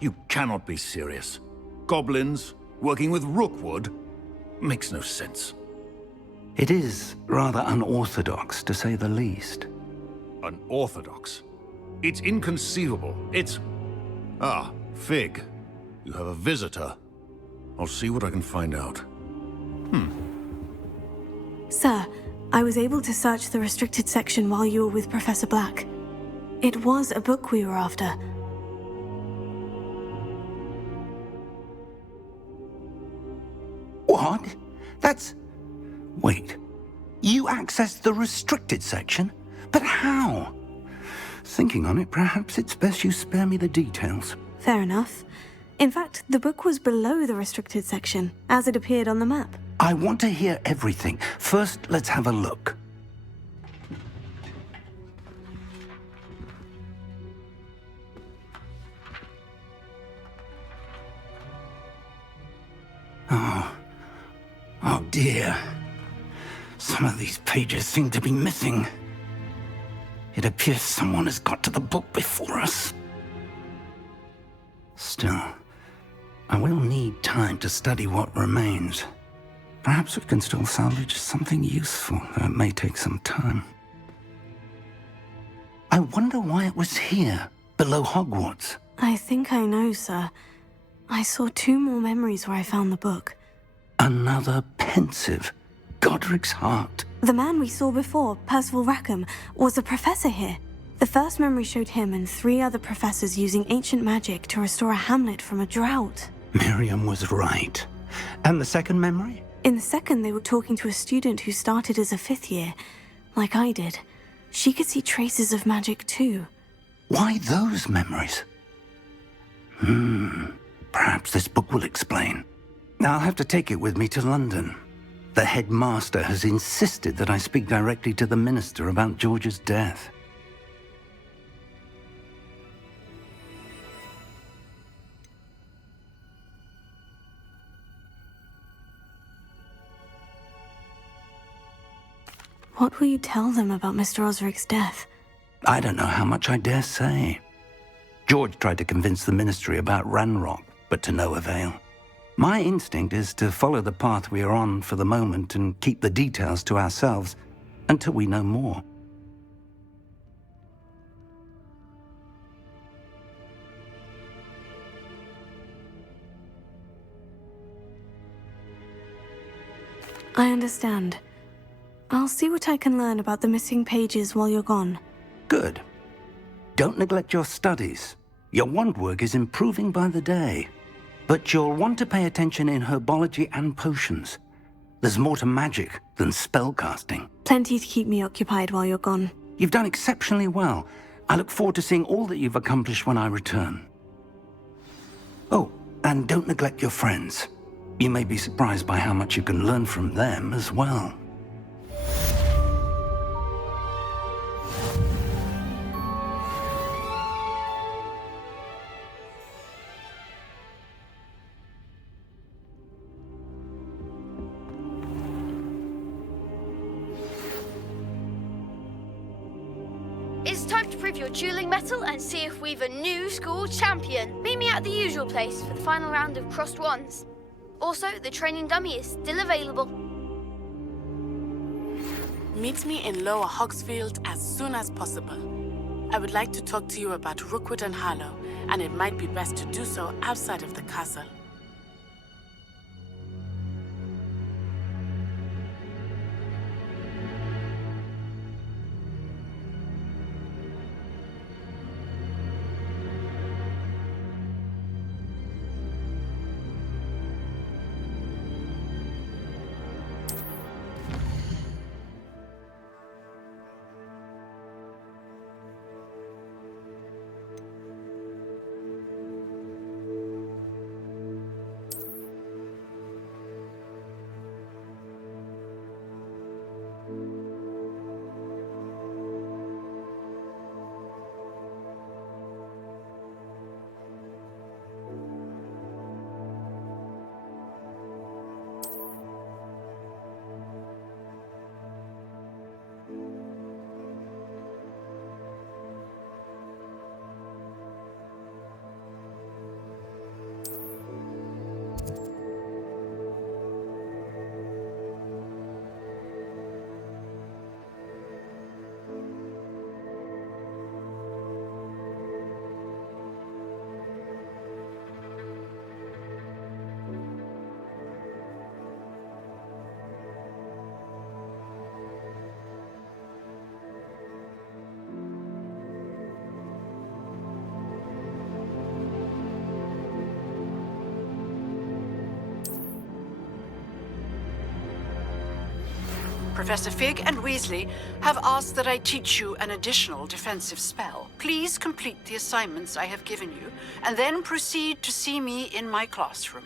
You cannot be serious. Goblins, working with Rookwood? Makes no sense. It is rather unorthodox, to say the least. Unorthodox? It's inconceivable. It's... Ah, Fig. You have a visitor. I'll see what I can find out. Sir, I was able to search the restricted section while you were with Professor Black. It was a book we were after. What? That's... Wait. You accessed the restricted section? But how? Thinking on it, perhaps it's best you spare me the details. Fair enough. In fact, the book was below the restricted section, as it appeared on the map. I want to hear everything. First, let's have a look. Oh dear. Some of these pages seem to be missing. It appears someone has got to the book before us. Still, I will need time to study what remains. Perhaps we can still salvage something useful, though it may take some time. I wonder why it was here, below Hogwarts. I think I know, sir. I saw 2 more memories where I found the book. Another pensive. Godric's heart. The man we saw before, Percival Rackham, was a professor here. The first memory showed him and 3 other professors using ancient magic to restore a hamlet from a drought. Miriam was right. And the second memory? In the second, they were talking to a student who started as a 5th year, like I did. She could see traces of magic too. Why those memories? Perhaps this book will explain. I'll have to take it with me to London. The headmaster has insisted that I speak directly to the minister about George's death. What will you tell them about Mr. Osric's death? I don't know how much I dare say. George tried to convince the ministry about Ranrock, but to no avail. My instinct is to follow the path we are on for the moment and keep the details to ourselves until we know more. I understand. I'll see what I can learn about the missing pages while you're gone. Good. Don't neglect your studies. Your wand work is improving by the day. But you'll want to pay attention in herbology and potions. There's more to magic than spellcasting. Plenty to keep me occupied while you're gone. You've done exceptionally well. I look forward to seeing all that you've accomplished when I return. Oh, and don't neglect your friends. You may be surprised by how much you can learn from them as well. It's time to prove your dueling mettle and see if we've a new school champion. Meet me at the usual place for the final round of crossed wands. Also, the training dummy is still available. Meet me in Lower Hogsfield as soon as possible. I would like to talk to you about Rookwood and Harlow, and it might be best to do so outside of the castle. Professor Fig and Weasley have asked that I teach you an additional defensive spell. Please complete the assignments I have given you, and then proceed to see me in my classroom.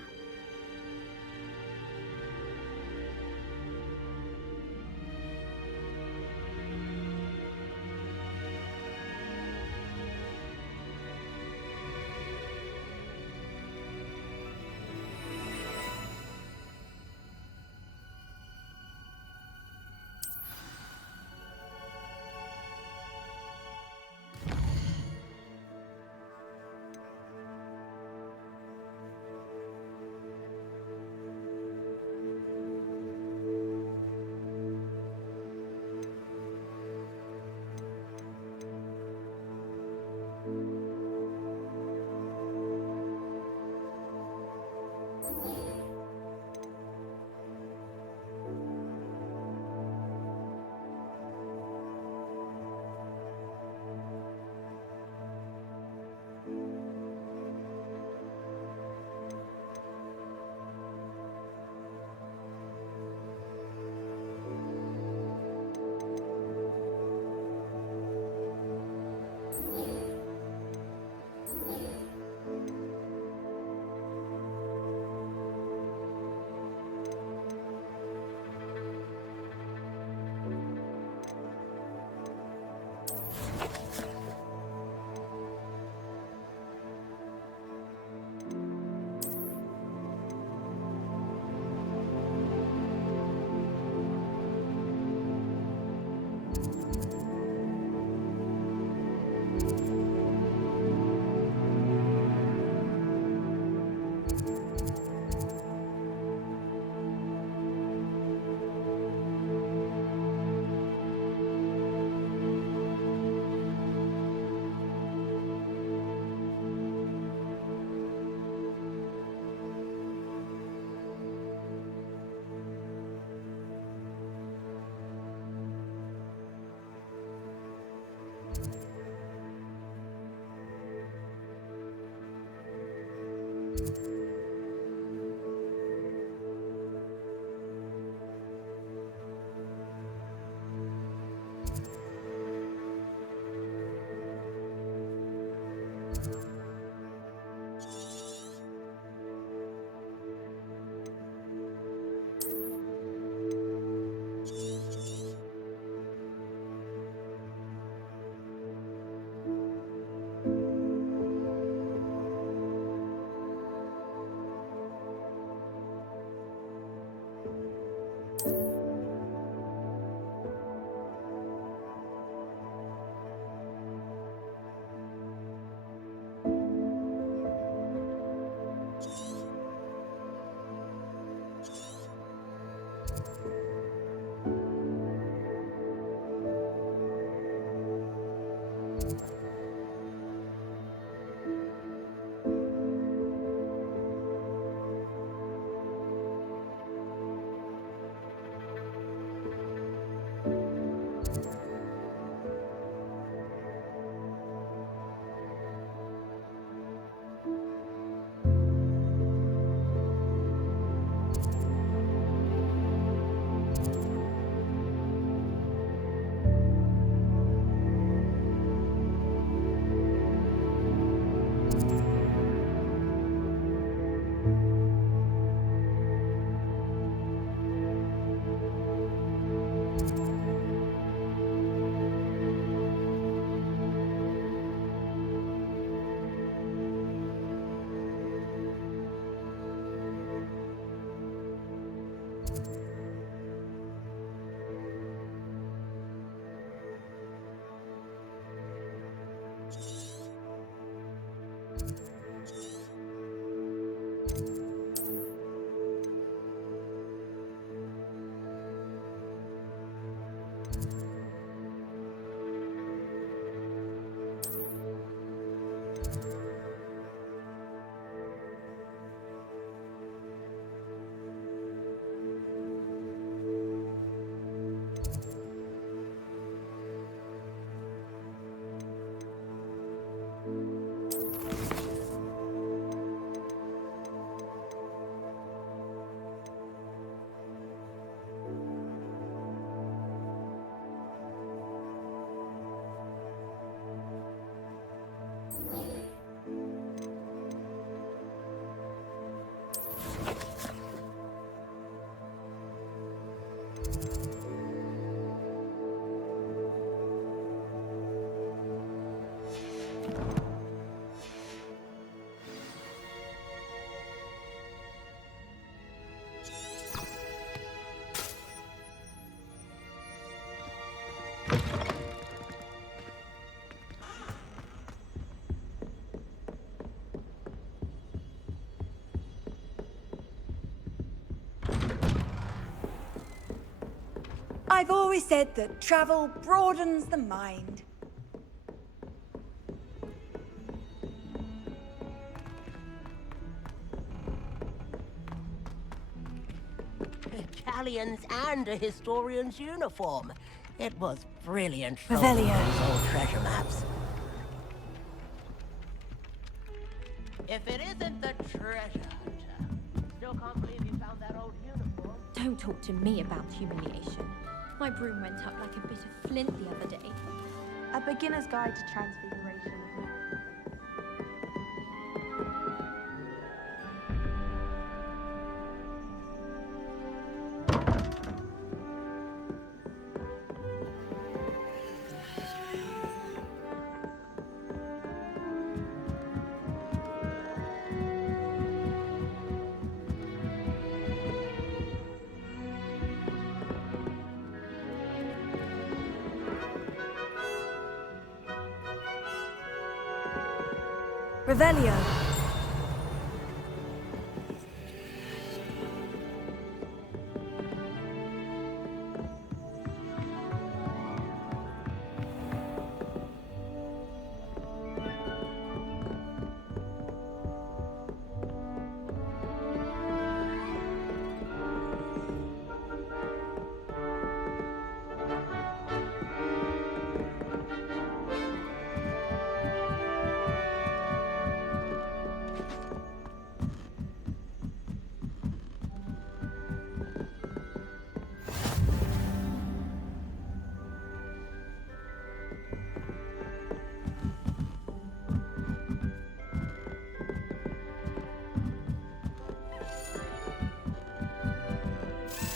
I've always said that travel broadens the mind. Italians and a historian's uniform. It was brilliant. Revelio. Those old treasure maps. If it isn't the treasure hunter, still can't believe you found that old uniform. Don't talk to me about humiliation. My broom went up like a bit of flint the other day. A beginner's guide to transfiguration. Revelio.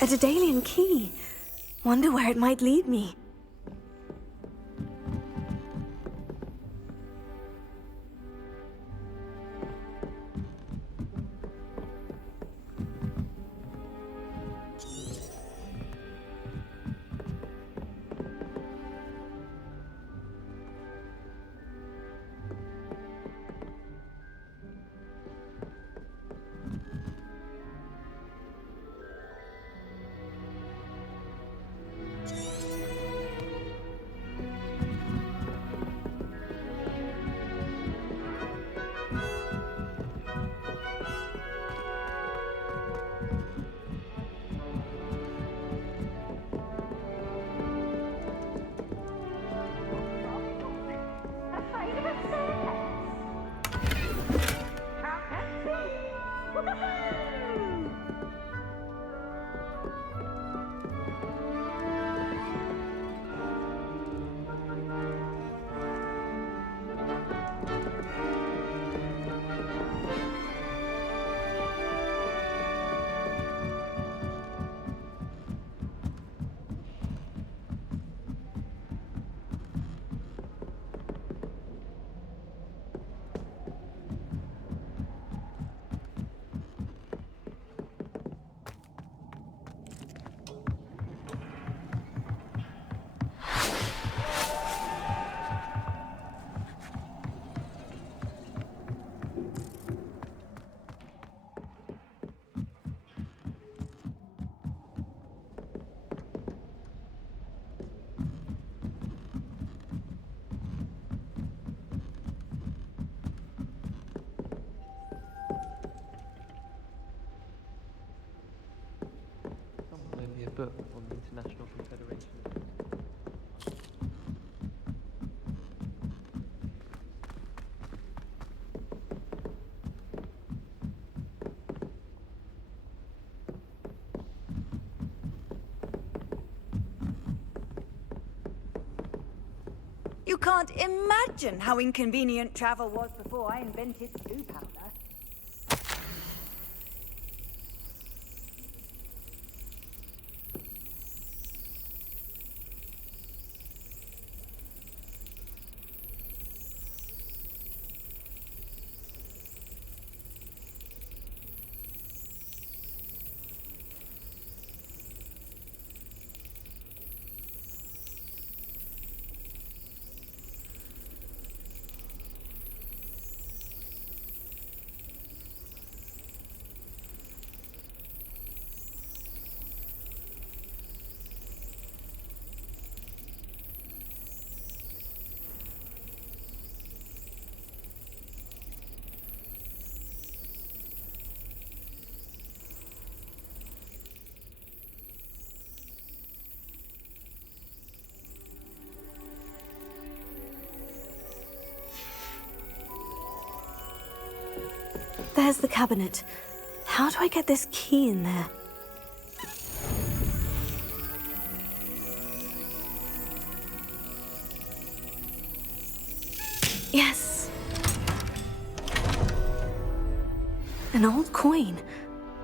A Daedalian key. Wonder where it might lead me. Book on the International Confederation. You can't imagine how inconvenient travel was before I invented blue powder. There's the cabinet. How do I get this key in there? Yes. An old coin.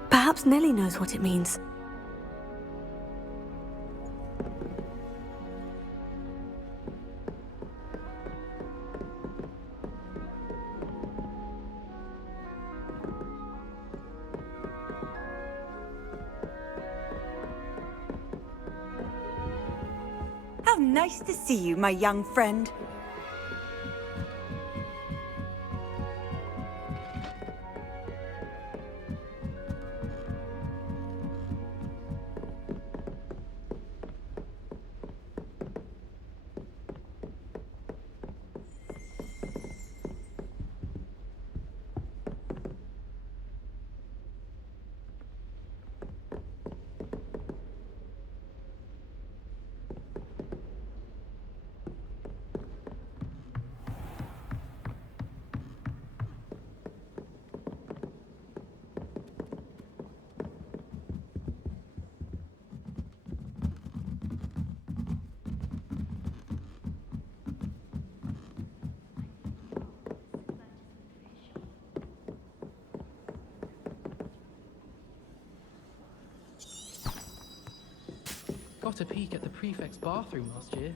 Perhaps Nellie knows what it means. How nice to see you, my young friend. Got a peek at the prefect's bathroom last year.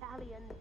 Italian and...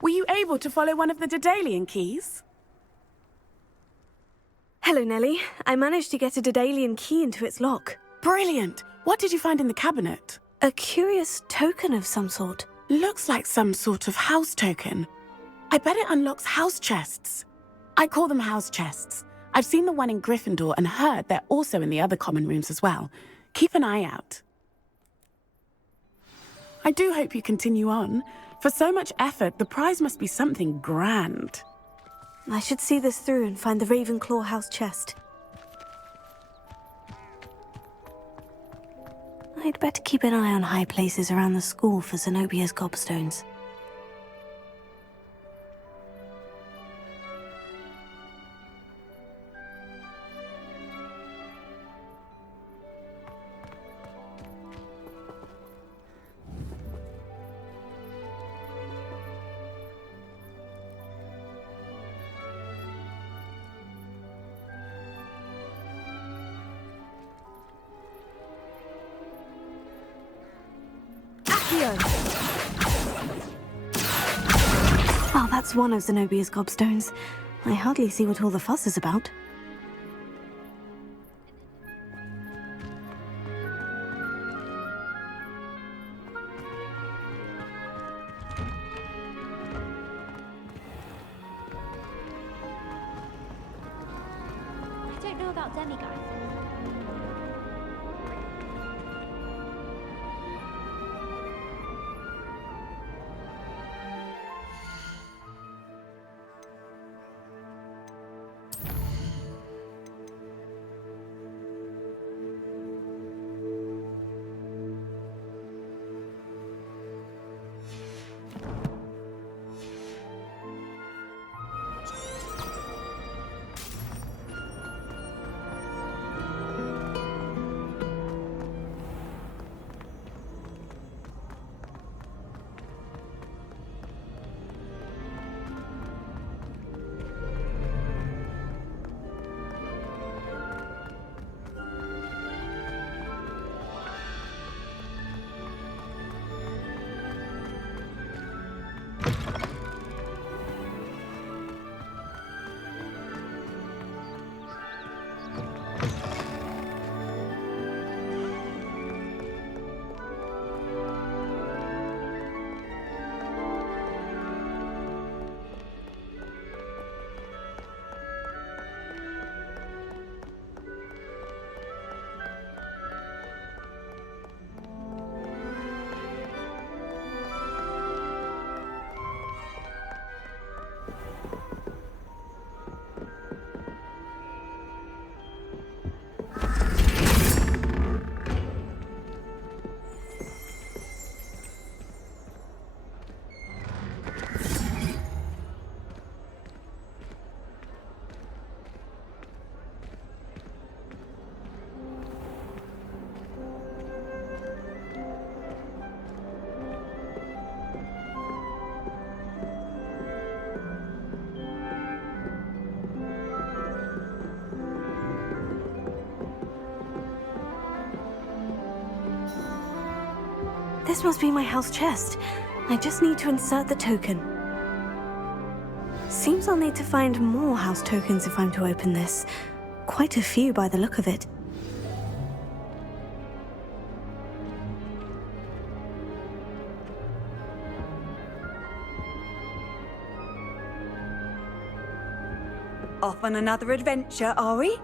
Were you able to follow one of the Daedalian keys? Hello, Nellie. I managed to get a Daedalian key into its lock. Brilliant! What did you find in the cabinet? A curious token of some sort. Looks like some sort of house token. I bet it unlocks house chests. I call them house chests. I've seen the one in Gryffindor and heard they're also in the other common rooms as well. Keep an eye out. I do hope you continue on. For so much effort, the prize must be something grand. I should see this through and find the Ravenclaw house chest. I'd better keep an eye on high places around the school for Zenobia's gobstones. Oh, that's one of Zenobia's gobstones. I hardly see what all the fuss is about. I don't know about demigods. This must be my house chest. I just need to insert the token. Seems I'll need to find more house tokens if I'm to open this. Quite a few by the look of it. Off on another adventure, are we?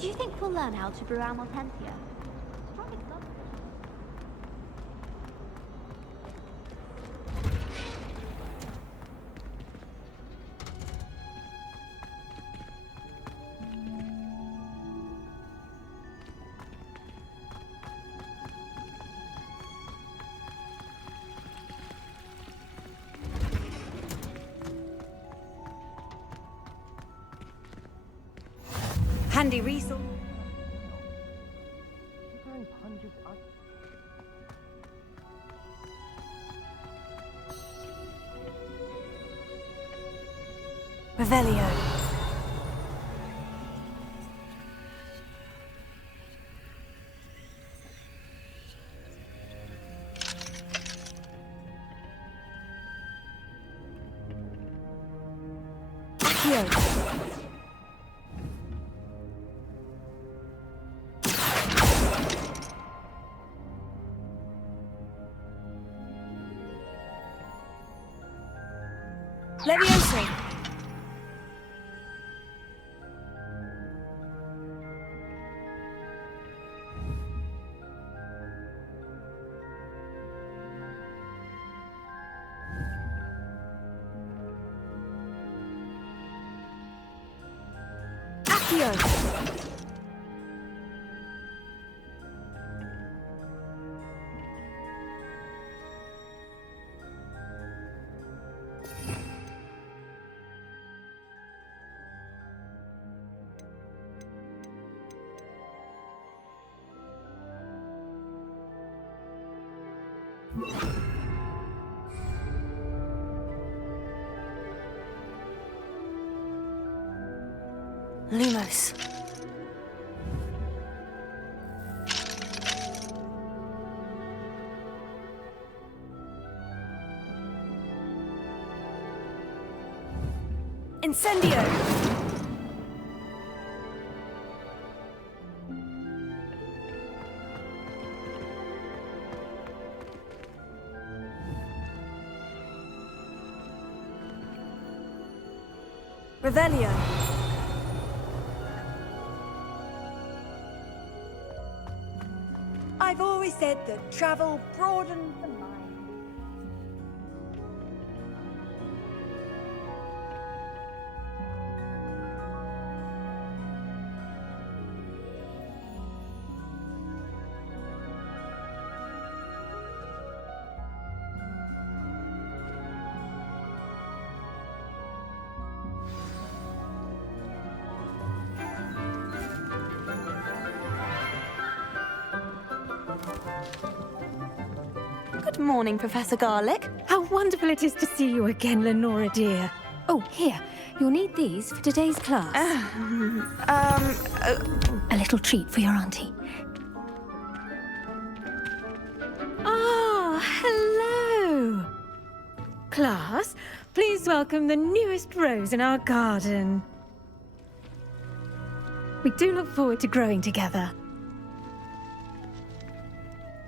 Do you think we'll learn how to brew our Maltentia? Handy resource. Revelio. Leviosa. Accio. Lumos. Incendio. Revelio. I've always said that travel broadens the mind. Good morning, Professor Garlick. How wonderful it is to see you again, Lenora dear. Oh, here. You'll need these for today's class. A little treat for your auntie. Ah, hello. Class, please welcome the newest rose in our garden. We do look forward to growing together.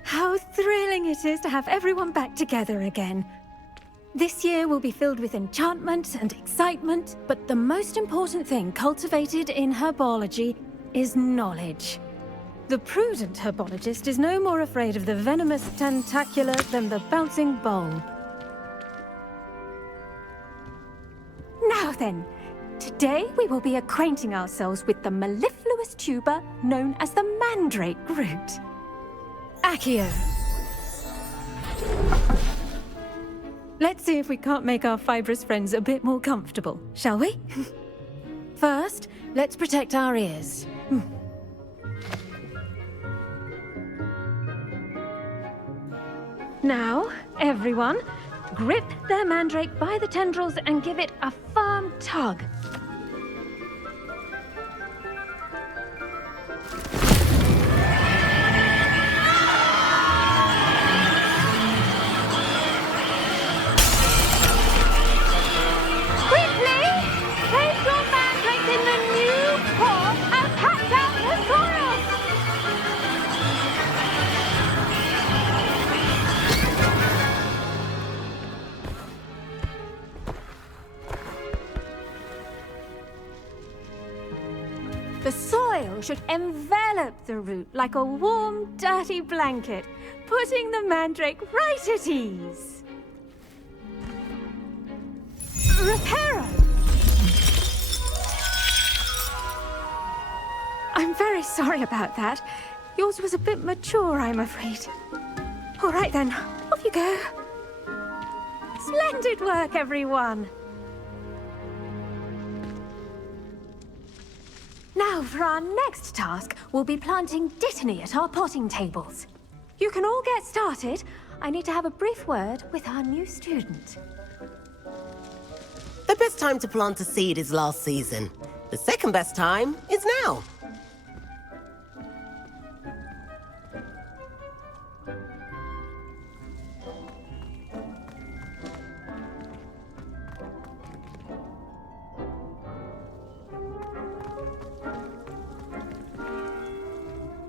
How thrilling it is to have everyone back together again. This year will be filled with enchantment and excitement, but the most important thing cultivated in herbology is knowledge. The prudent herbologist is no more afraid of the venomous tentacula than the bouncing bulb. Now then, today we will be acquainting ourselves with the mellifluous tuber known as the mandrake root. Accio. Let's see if we can't make our fibrous friends a bit more comfortable, shall we? First, let's protect our ears. Now, everyone, grip their mandrake by the tendrils and give it a firm tug. The soil oil should envelop the root like a warm, dirty blanket, putting the mandrake right at ease. Reparo! I'm very sorry about that. Yours was a bit mature, I'm afraid. All right then, off you go. Splendid work, everyone! Now, for our next task, we'll be planting dittany at our potting tables. You can all get started. I need to have a brief word with our new student. The best time to plant a seed is last season. The second best time is now.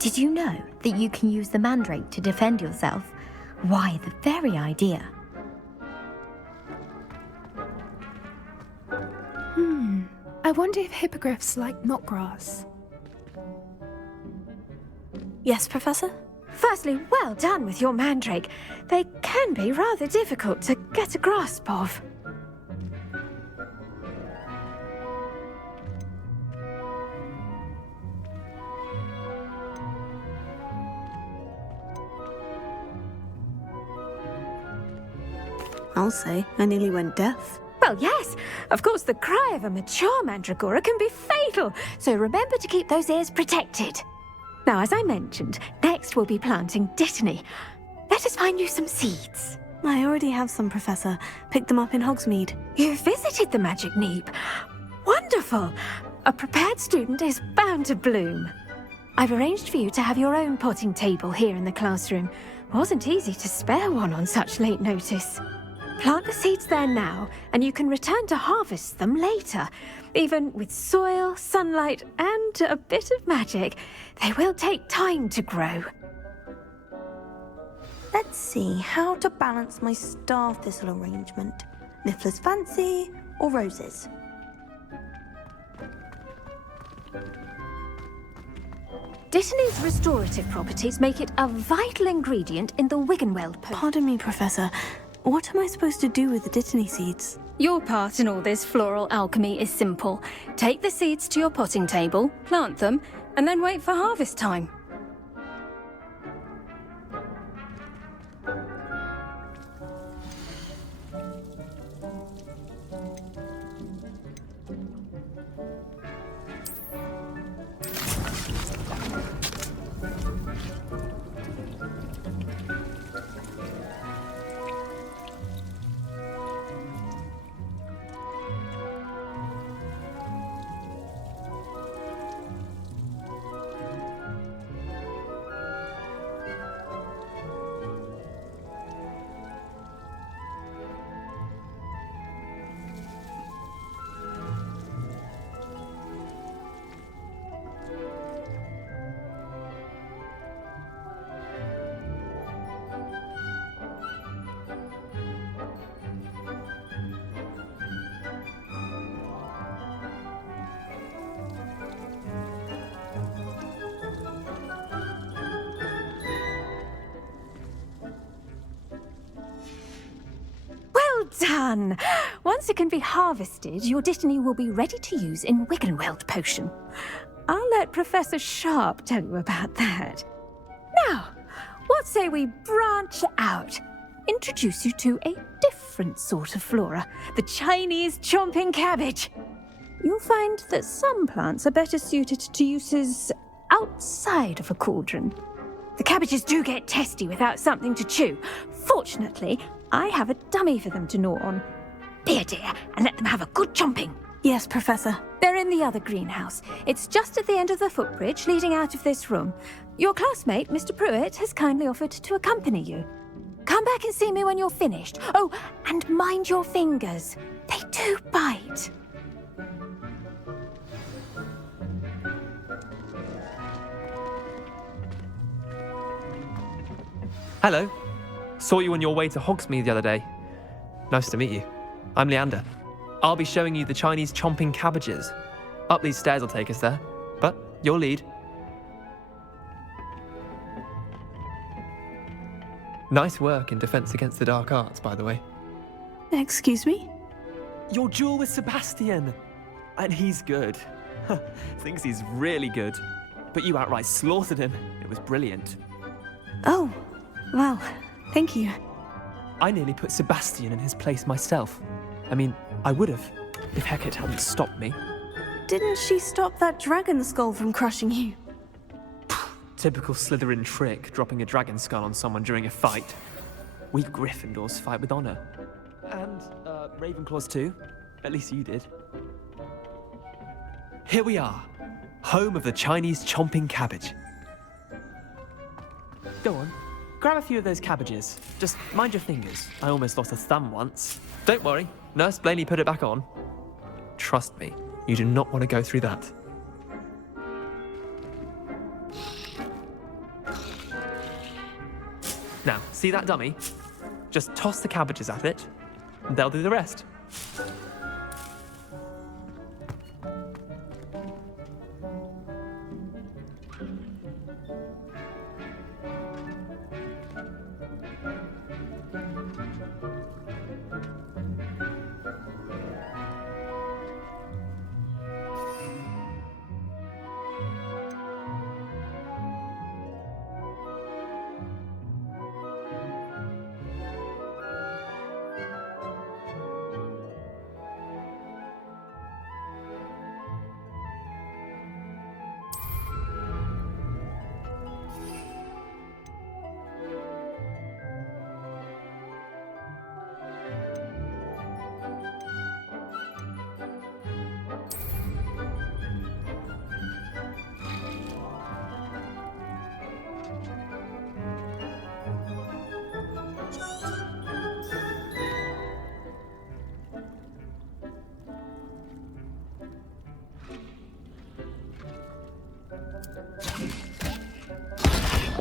Did you know that you can use the mandrake to defend yourself? Why, the very idea. I wonder if hippogriffs like knotgrass. Yes, Professor? Firstly, well done with your mandrake. They can be rather difficult to get a grasp of. I'll say, I nearly went deaf. Well, yes. Of course, the cry of a mature mandragora can be fatal, so remember to keep those ears protected. Now, as I mentioned, next we'll be planting dittany. Let us find you some seeds. I already have some, Professor. Picked them up in Hogsmeade. You visited the Magic Neep. Wonderful! A prepared student is bound to bloom. I've arranged for you to have your own potting table here in the classroom. Wasn't easy to spare one on such late notice. Plant the seeds there now, and you can return to harvest them later. Even with soil, sunlight, and a bit of magic, they will take time to grow. Let's see how to balance my star thistle arrangement. Niffler's Fancy or roses? Dittany's restorative properties make it a vital ingredient in the Wiggenweld potion. Pardon me, Professor. What am I supposed to do with the dittany seeds? Your part in all this floral alchemy is simple. Take the seeds to your potting table, plant them, and then wait for harvest time. Done! Once it can be harvested, your dittany will be ready to use in Wiggenweld potion. I'll let Professor Sharp tell you about that. Now, what say we branch out? Introduce you to a different sort of flora, the Chinese chomping cabbage. You'll find that some plants are better suited to uses outside of a cauldron. The cabbages do get testy without something to chew. Fortunately, I have a dummy for them to gnaw on. Be a dear and let them have a good chomping. Yes, Professor. They're in the other greenhouse. It's just at the end of the footbridge leading out of this room. Your classmate, Mr. Pruitt, has kindly offered to accompany you. Come back and see me when you're finished. Oh, and mind your fingers. They do bite. Hello. Saw you on your way to Hogsmeade the other day. Nice to meet you. I'm Leander. I'll be showing you the Chinese chomping cabbages. Up these stairs will take us there, but your lead. Nice work in defense against the dark arts, by the way. Excuse me? Your duel with Sebastian! And he's good. Thinks he's really good. But you outright slaughtered him. It was brilliant. Oh, well, thank you. I nearly put Sebastian in his place myself. I mean, I would have, if Hecate hadn't stopped me. Didn't she stop that dragon skull from crushing you? Typical Slytherin trick, dropping a dragon skull on someone during a fight. We Gryffindors fight with honor. And, Ravenclaws too. At least you did. Here we are, home of the Chinese chomping cabbage. Go on, grab a few of those cabbages. Just mind your fingers. I almost lost a thumb once. Don't worry, Nurse Blaney put it back on. Trust me, you do not want to go through that. Now, see that dummy? Just toss the cabbages at it, and they'll do the rest.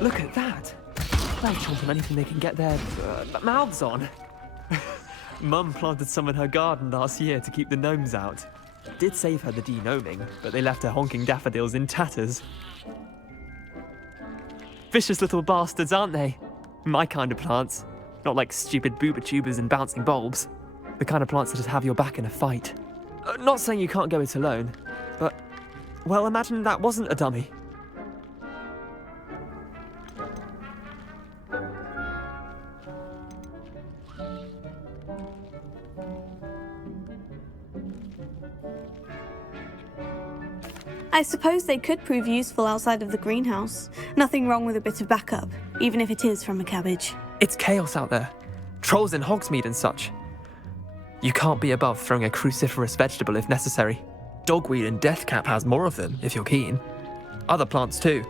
Look at that! They'll chomp on anything they can get their mouths on. Mum planted some in her garden last year to keep the gnomes out. Did save her the de-gnoming, but they left her honking daffodils in tatters. Vicious little bastards, aren't they? My kind of plants. Not like stupid booba tubers and bouncing bulbs. The kind of plants that just have your back in a fight. Not saying you can't go it alone, but... well, imagine that wasn't a dummy. I suppose they could prove useful outside of the greenhouse. Nothing wrong with a bit of backup, even if it is from a cabbage. It's chaos out there. Trolls in Hogsmeade and such. You can't be above throwing a cruciferous vegetable if necessary. Dogweed and deathcap has more of them, if you're keen. Other plants too.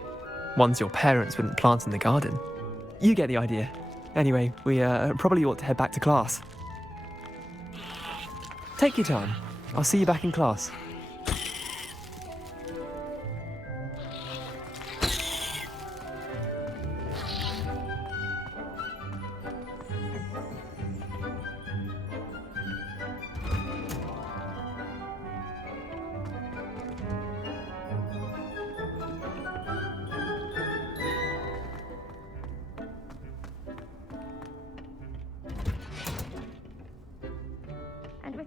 Ones your parents wouldn't plant in the garden. You get the idea. Anyway, we probably ought to head back to class. Take your time. I'll see you back in class.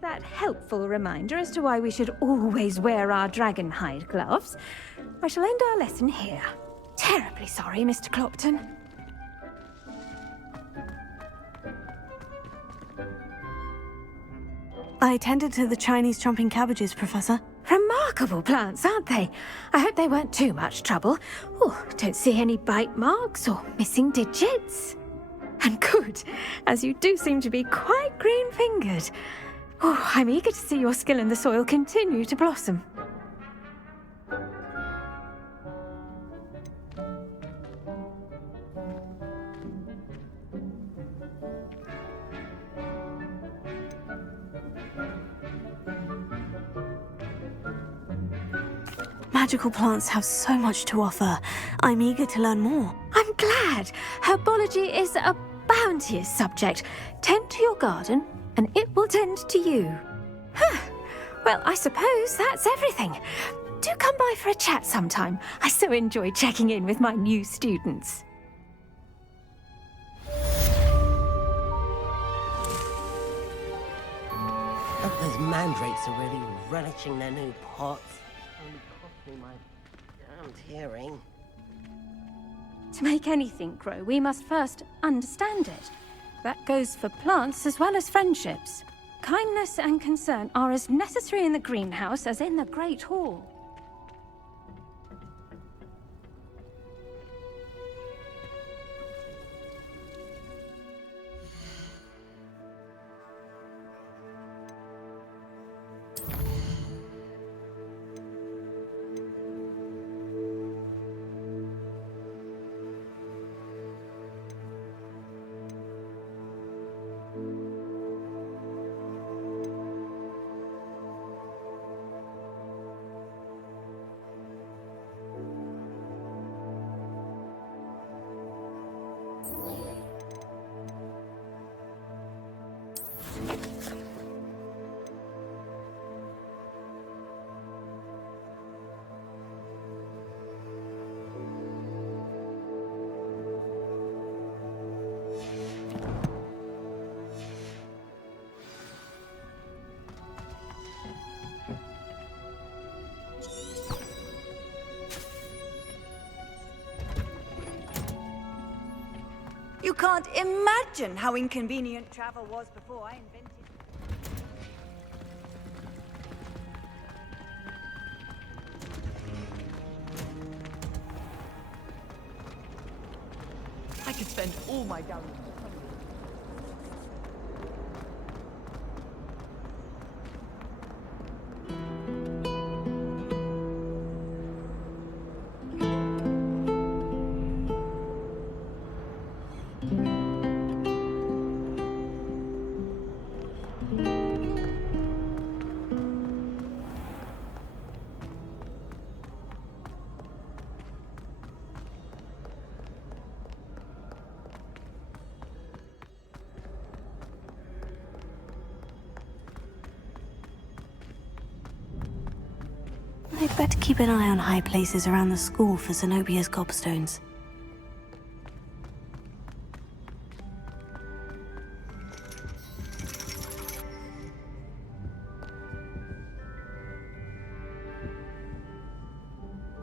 That helpful reminder as to why we should always wear our dragon hide gloves, I shall end our lesson here. Terribly sorry, Mr. Clopton. I tended to the Chinese chomping cabbages, Professor. Remarkable plants, aren't they? I hope they weren't too much trouble. Oh, don't see any bite marks or missing digits. And good, as you do seem to be quite green-fingered. Oh, I'm eager to see your skill in the soil continue to blossom. Magical plants have so much to offer. I'm eager to learn more. I'm glad. Herbology is a bounteous subject. Tend to your garden, and it will tend to you. Huh. Well, I suppose that's everything. do come by for a chat sometime. I so enjoy checking in with my new students. Oh, those mandrakes are really relishing their new pots. Only cost me my damned hearing. To make anything grow, we must first understand it. That goes for plants as well as friendships. Kindness and concern are as necessary in the greenhouse as in the Great Hall. You can't imagine how inconvenient travel was before I invented I could spend all my galleons. I'd better keep an eye on high places around the school for Zenobia's gobstones.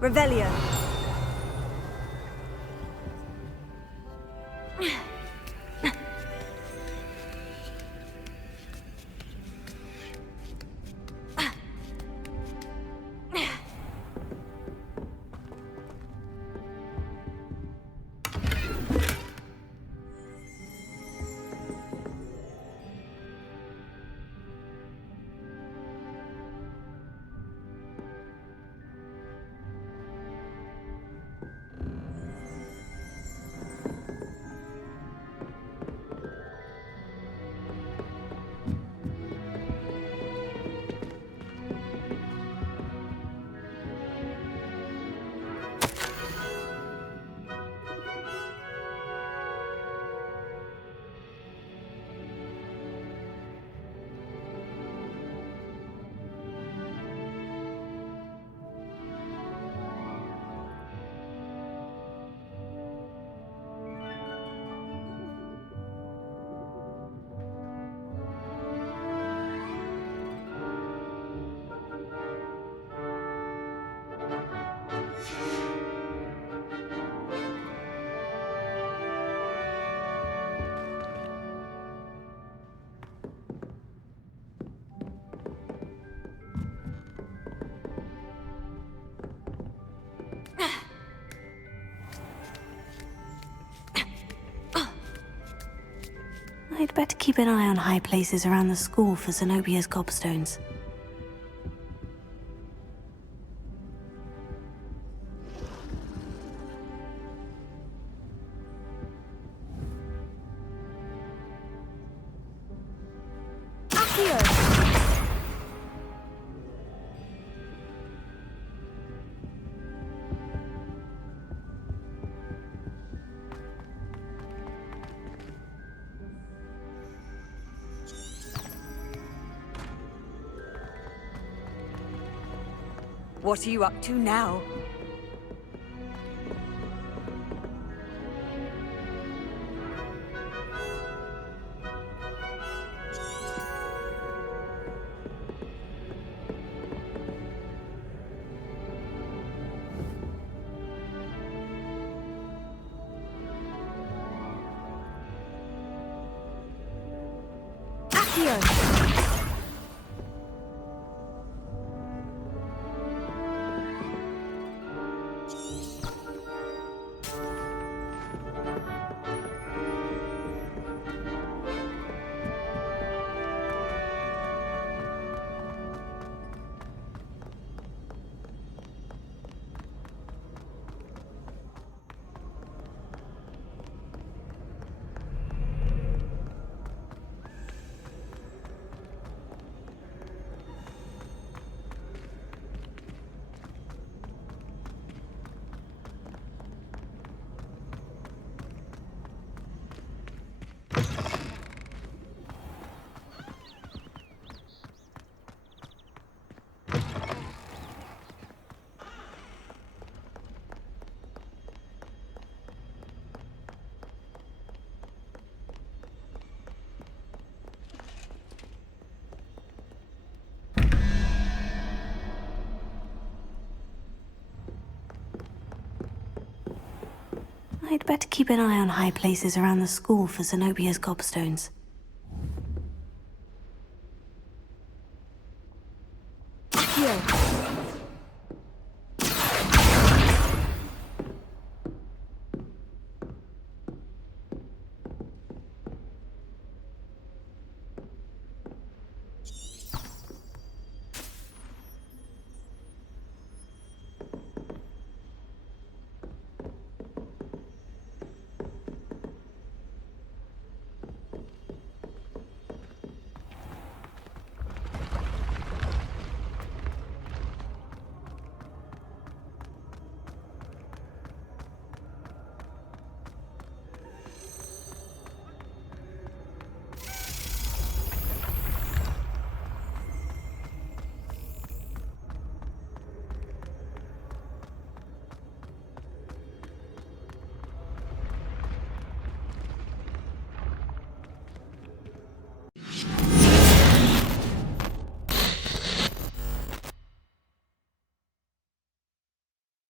Revelio. I'd better keep an eye on high places around the school for Zenobia's gobstones. What are you up to now? I'd better keep an eye on high places around the school for Zenobia's gobstones.